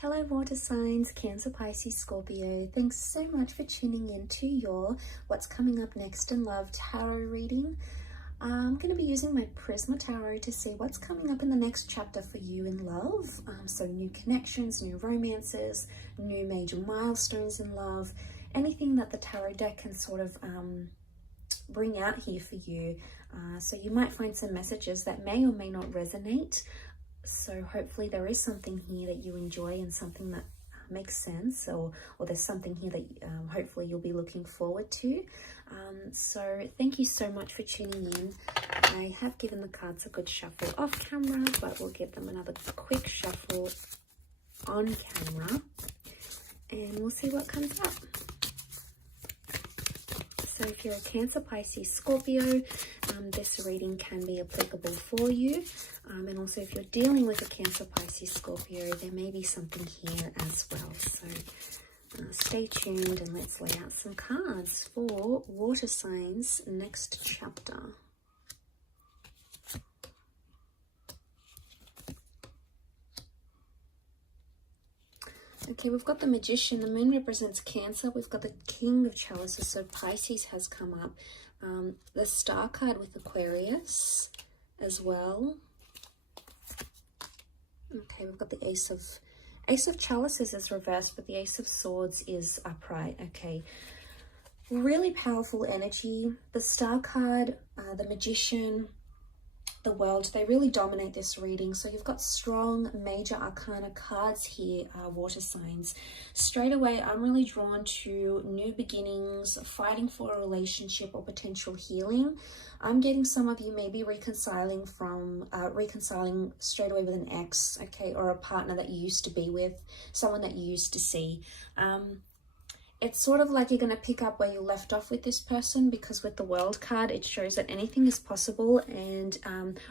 Hello water signs, Cancer, Pisces, Scorpio. Thanks so much for tuning in to your What's Coming Up Next in Love tarot reading. I'm going to be using my Prisma Tarot to see what's coming up in the next chapter for you in love. So new connections, new romances, new major milestones in love, anything that the tarot deck can sort of bring out here for you. So you might find some messages that may or may not resonate. So hopefully there is something here that you enjoy and something that makes sense, or there's something here that hopefully you'll be looking forward to. So thank you so much for tuning in. I have given the cards a good shuffle off camera, but we'll give them another quick shuffle on camera and we'll see what comes up. So if you're a Cancer, Pisces, Scorpio, this reading can be applicable for you. And also if you're dealing with a Cancer, Pisces, Scorpio, there may be something here as well. So stay tuned and let's lay out some cards for water signs next chapter. Okay, we've got the Magician. The Moon represents Cancer. We've got the King of Chalices, so Pisces has come up. The Star card with Aquarius as well. Okay, we've got the Ace of Chalices is reversed, but the Ace of Swords is upright. Okay, really powerful energy. The Star card, the Magician, the World, they really dominate this reading. So you've got strong major arcana cards here, water signs. Straight away, I'm really drawn to new beginnings, fighting for a relationship or potential healing. I'm getting some of you maybe reconciling straight away with an ex, okay, or a partner that you used to be with, someone that you used to see. It's sort of like you're going to pick up where you left off with this person, because with the World card, it shows that anything is possible. And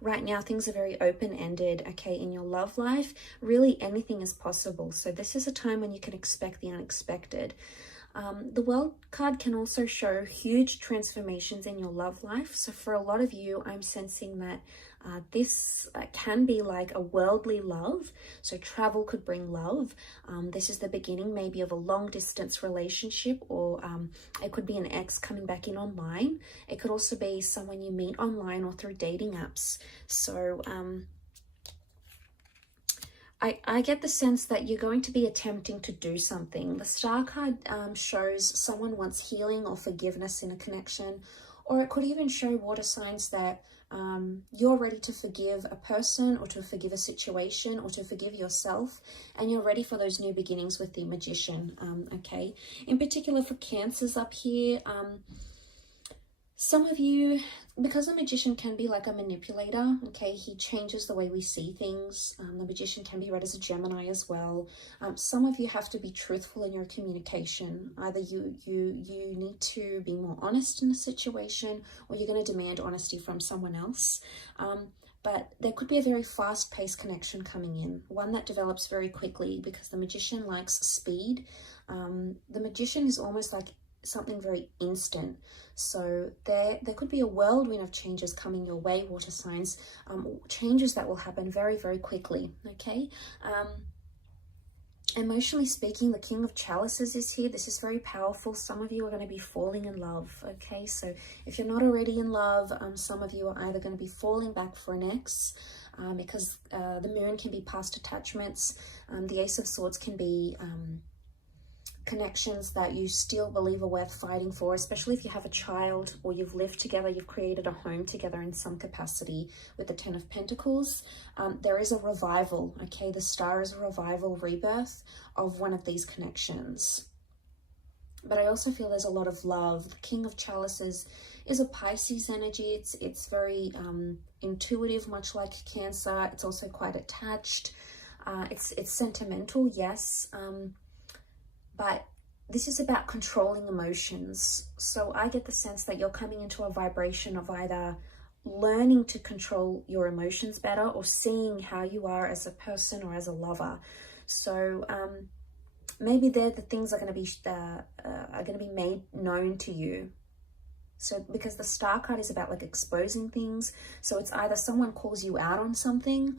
right now, things are very open-ended, okay, in your love life. Really, anything is possible. So this is a time when you can expect the unexpected. The World card can also show huge transformations in your love life. So for a lot of you, I'm sensing that this can be like a worldly love. So travel could bring love. This is the beginning maybe of a long distance relationship, or it could be an ex coming back in online. It could also be someone you meet online or through dating apps. So I get the sense that you're going to be attempting to do something. The Star card shows someone wants healing or forgiveness in a connection, or it could even show water signs that you're ready to forgive a person, or to forgive a situation, or to forgive yourself, and you're ready for those new beginnings with the Magician. Okay, in particular for Cancers up here, some of you, because the Magician can be like a manipulator, okay, he changes the way we see things. The Magician can be read as a Gemini as well. Some of you have to be truthful in your communication. Either you need to be more honest in a situation, or you're going to demand honesty from someone else. But there could be a very fast-paced connection coming in, one that develops very quickly, because the Magician likes speed. The Magician is almost like something very instant. So there could be a whirlwind of changes coming your way, water signs, changes that will happen very, very quickly, okay? Emotionally speaking, the King of Chalices is here. This is very powerful. Some of you are going to be falling in love, okay? So if you're not already in love, some of you are either going to be falling back for an ex, because the Moon can be past attachments. The Ace of Swords can be connections that you still believe are worth fighting for, especially if you have a child or you've lived together, you've created a home together in some capacity. With the Ten of Pentacles, there is a revival, okay? The Star is a revival, rebirth of one of these connections. But I also feel there's a lot of love. The King of Chalices is a Pisces energy. It's very intuitive, much like Cancer. It's also quite attached. It's sentimental, yes. But this is about controlling emotions. So I get the sense that you're coming into a vibration of either learning to control your emotions better, or seeing how you are as a person or as a lover. So maybe the things are going to be made known to you. So because the Star card is about like exposing things. So it's either someone calls you out on something,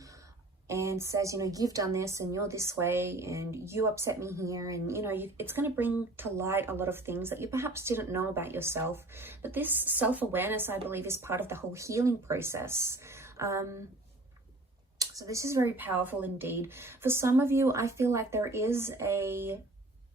and says, you know, you've done this and you're this way and you upset me here. And, you know, it's going to bring to light a lot of things that you perhaps didn't know about yourself. But this self-awareness, I believe, is part of the whole healing process. So this is very powerful indeed. For some of you, I feel like there is a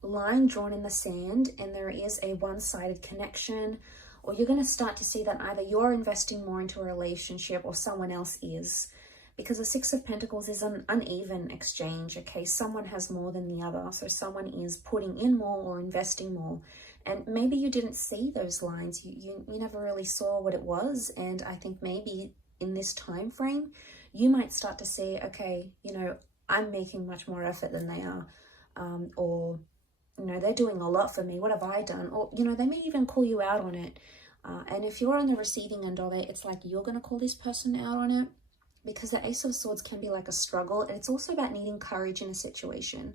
line drawn in the sand and there is a one-sided connection, or you're going to start to see that either you're investing more into a relationship or someone else is. Because the Six of Pentacles is an uneven exchange, okay? Someone has more than the other. So someone is putting in more or investing more. And maybe you didn't see those lines. You never really saw what it was. And I think maybe in this time frame, you might start to see, okay, you know, I'm making much more effort than they are. Or, you know, they're doing a lot for me. What have I done? Or, you know, they may even call you out on it. And if you're on the receiving end of it, it's like you're going to call this person out on it. Because the Ace of Swords can be like a struggle. And it's also about needing courage in a situation.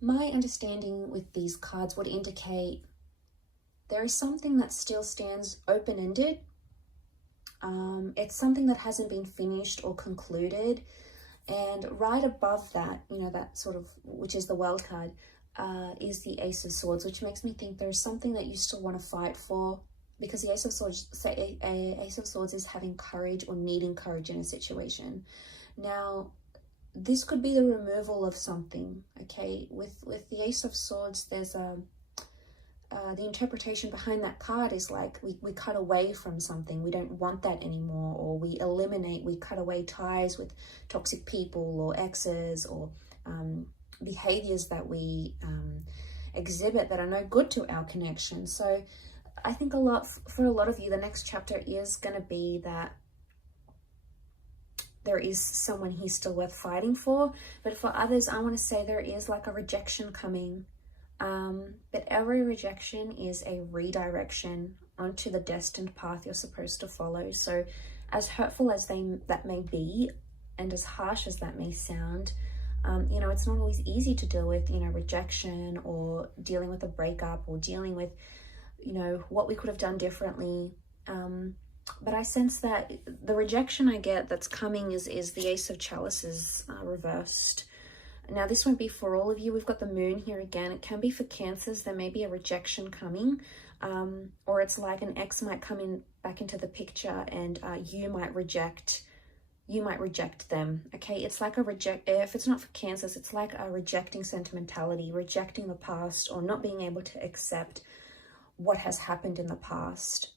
My understanding with these cards would indicate there is something that still stands open-ended. It's something that hasn't been finished or concluded. And right above that, you know, that sort of, which is the World card, is the Ace of Swords, which makes me think there's something that you still want to fight for. Because the Ace of Swords, say Ace of Swords is having courage or needing courage in a situation. Now, this could be the removal of something, okay? With the Ace of Swords, there's the interpretation behind that card is like we cut away from something. We don't want that anymore, or we eliminate, we cut away ties with toxic people or exes or behaviors that we exhibit that are no good to our connection. So I think for a lot of you, the next chapter is going to be that there is someone here still worth fighting for. But for others, I want to say there is like a rejection coming. But every rejection is a redirection onto the destined path you're supposed to follow. So as hurtful as that may be, and as harsh as that may sound, you know, it's not always easy to deal with, you know, rejection or dealing with a breakup or dealing with, you know, what we could have done differently. But I sense that the rejection I get that's coming is the Ace of Chalices reversed. Now, this won't be for all of you. We've got the Moon here again. It can be for Cancers. There may be a rejection coming. Or it's like an ex might come in back into the picture and you might reject them. Okay, it's like if it's not for Cancers, it's like a rejecting sentimentality, rejecting the past, or not being able to accept what has happened in the past.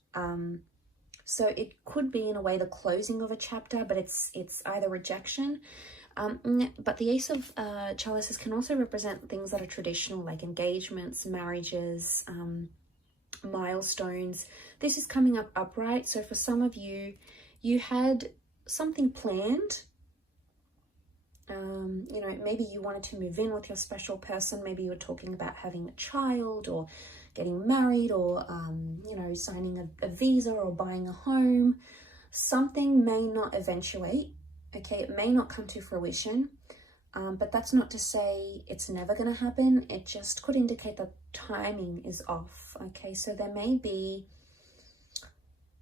So it could be in a way the closing of a chapter, but it's either rejection. But the Ace of Chalices can also represent things that are traditional, like engagements, marriages, milestones. This is coming up upright. So for some of you, you had something planned. You know, maybe you wanted to move in with your special person. Maybe you were talking about having a child or getting married or, you know, signing a visa or buying a home. Something may not eventuate. Okay, it may not come to fruition, but that's not to say it's never going to happen. It just could indicate that timing is off. Okay, so there may be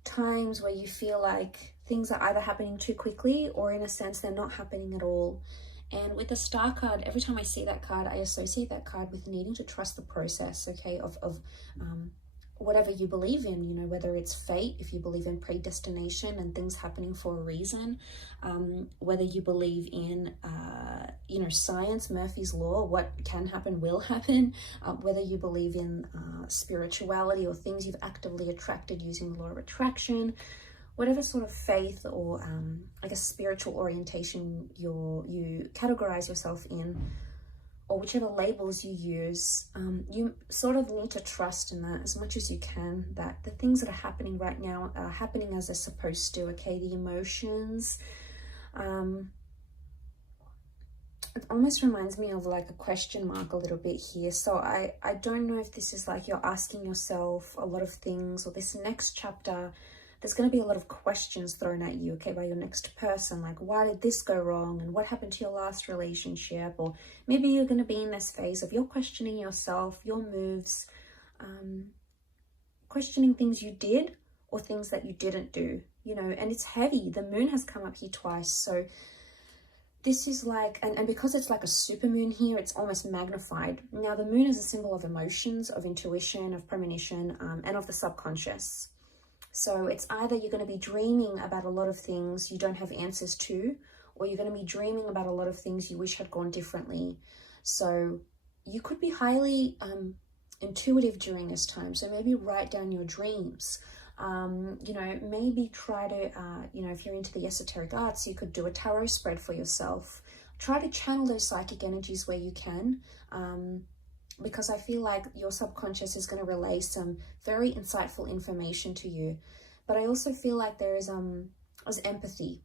times where you feel like things are either happening too quickly or in a sense they're not happening at all. And with the Star card, every time I see that card, I associate that card with needing to trust the process, okay, of whatever you believe in, you know, whether it's fate, if you believe in predestination and things happening for a reason, whether you believe in, you know, science, Murphy's Law, what can happen will happen, whether you believe in spirituality or things you've actively attracted using the law of attraction, whatever sort of faith or, I guess, spiritual orientation you categorize yourself in, or whichever labels you use, you sort of need to trust in that as much as you can, that the things that are happening right now are happening as they're supposed to, okay? The emotions, it almost reminds me of like a question mark a little bit here. So I don't know if this is like you're asking yourself a lot of things, or this next chapter, there's going to be a lot of questions thrown at you, okay, by your next person, like, why did this go wrong, and what happened to your last relationship? Or maybe you're going to be in this phase of you're questioning yourself, your moves, questioning things you did or things that you didn't do, you know, and it's heavy. The Moon has come up here twice, so this is like, and because it's like a super moon here, it's almost magnified. Now, the moon is a symbol of emotions, of intuition, of premonition, and of the subconscious. So it's either you're going to be dreaming about a lot of things you don't have answers to, or you're going to be dreaming about a lot of things you wish had gone differently. So you could be highly intuitive during this time. So maybe write down your dreams. You know, maybe try to, you know, if you're into the esoteric arts, you could do a tarot spread for yourself. Try to channel those psychic energies where you can, because I feel like your subconscious is going to relay some very insightful information to you. But I also feel like there is empathy.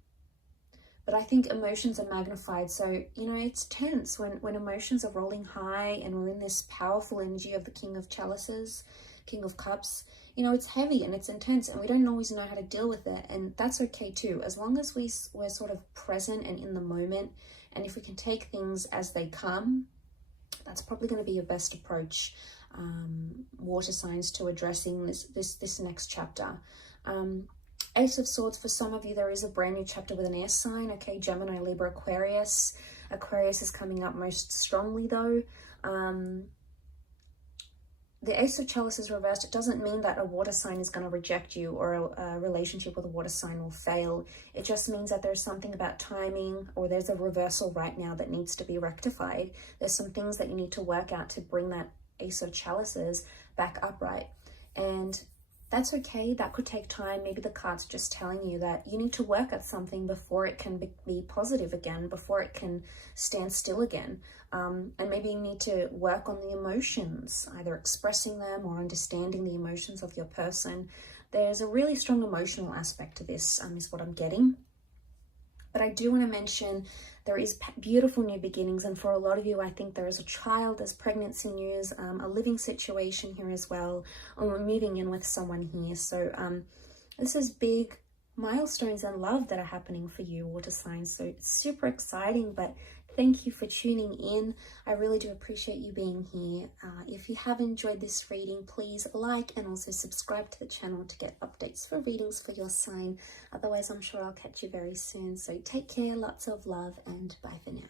But I think emotions are magnified. So, you know, it's tense when emotions are rolling high and we're in this powerful energy of the King of Chalices, King of Cups. You know, it's heavy and it's intense and we don't always know how to deal with it. And that's okay too, as long as we're sort of present and in the moment. And if we can take things as they come, that's probably going to be your best approach, water signs, to addressing this next chapter. Ace of Swords, for some of you, there is a brand new chapter with an air sign. Okay, Gemini, Libra, Aquarius. Aquarius is coming up most strongly though. The Ace of Chalices reversed, it doesn't mean that a water sign is going to reject you or a relationship with a water sign will fail. It just means that there's something about timing, or there's a reversal right now that needs to be rectified. There's some things that you need to work out to bring that Ace of Chalices back upright. And that's okay. That could take time. Maybe the card's just telling you that you need to work at something before it can be positive again, before it can stand still again. And maybe you need to work on the emotions, either expressing them or understanding the emotions of your person. There's a really strong emotional aspect to this, is what I'm getting. But I do want to mention there is beautiful new beginnings. And for a lot of you, I think there is a child, there's pregnancy news, a living situation here as well. And we're moving in with someone here. So this is big milestones in love that are happening for you, water signs. So it's super exciting, but thank you for tuning in. I really do appreciate you being here. If you have enjoyed this reading, please like and also subscribe to the channel to get updates for readings for your sign. Otherwise, I'm sure I'll catch you very soon. So take care, lots of love, and bye for now.